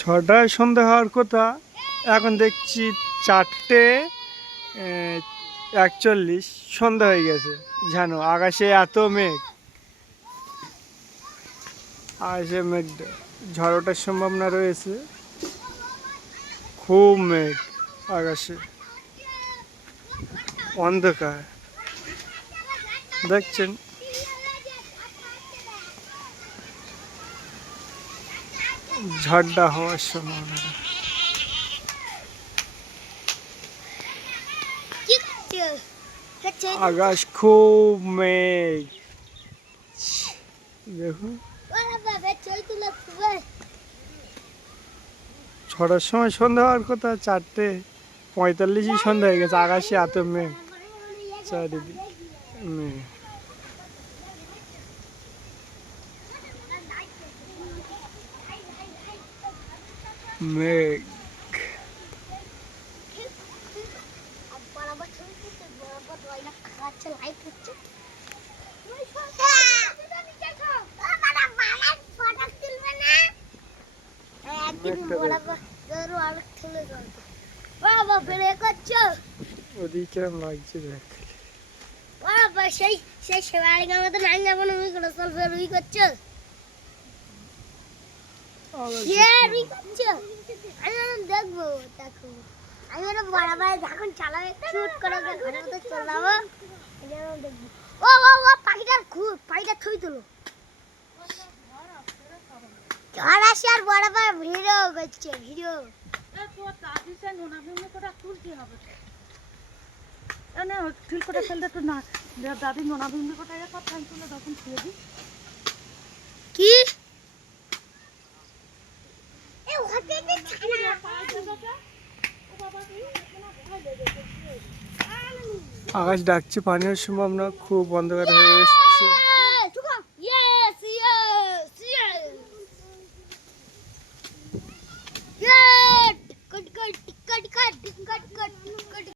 ছটায় সন্ধ্যা হওয়ার কথা, এখন দেখছি 4:41, সন্ধ্যা হয়ে গেছে। জানো আকাশে এত মেঘ, আকাশে মেঘ, ঝড় ওঠার সম্ভাবনা রয়েছে। খুব মেঘ আকাশে, অন্ধকার দেখছেন। ঝড়টা হওয়ার সম্ভাবনা। আকাশ খুব মেঘ, দেখুন। 6টার সময় সন্ধ্যা হওয়ার কথা, 4:45 সন্ধ্যা হয়ে গেছে। আকাশে এত মেঘ, চারিদিকে মেঘ। মেঘ ওদিকে লাগছে দেখ। সেই সেই সেবাড়ি গামতে নাই যাবো না, ওই করে চল রুই করছো। রুই করছো, আমি দেখবো। দেখো আমি ওরা বরাবর যখন চালাবে শুট করে ঘরের মধ্যে চলে যাবো, দেখবো। ও ও ও পাখিটার খুব, পাখিটা থই তুলো। ঝড় আসে আর বরাবর ভিডিও করছে, ভিডিও। ঠিক করে ফেলতে তো না, দাদি নোনা ভিমনি কোথায় কথা তুলে তখন ছুঁয়ে দিই। কি আকাশ ডাকছে, পানির সম্ভাবনা খুব, অন্ধকার হয়ে এসছে।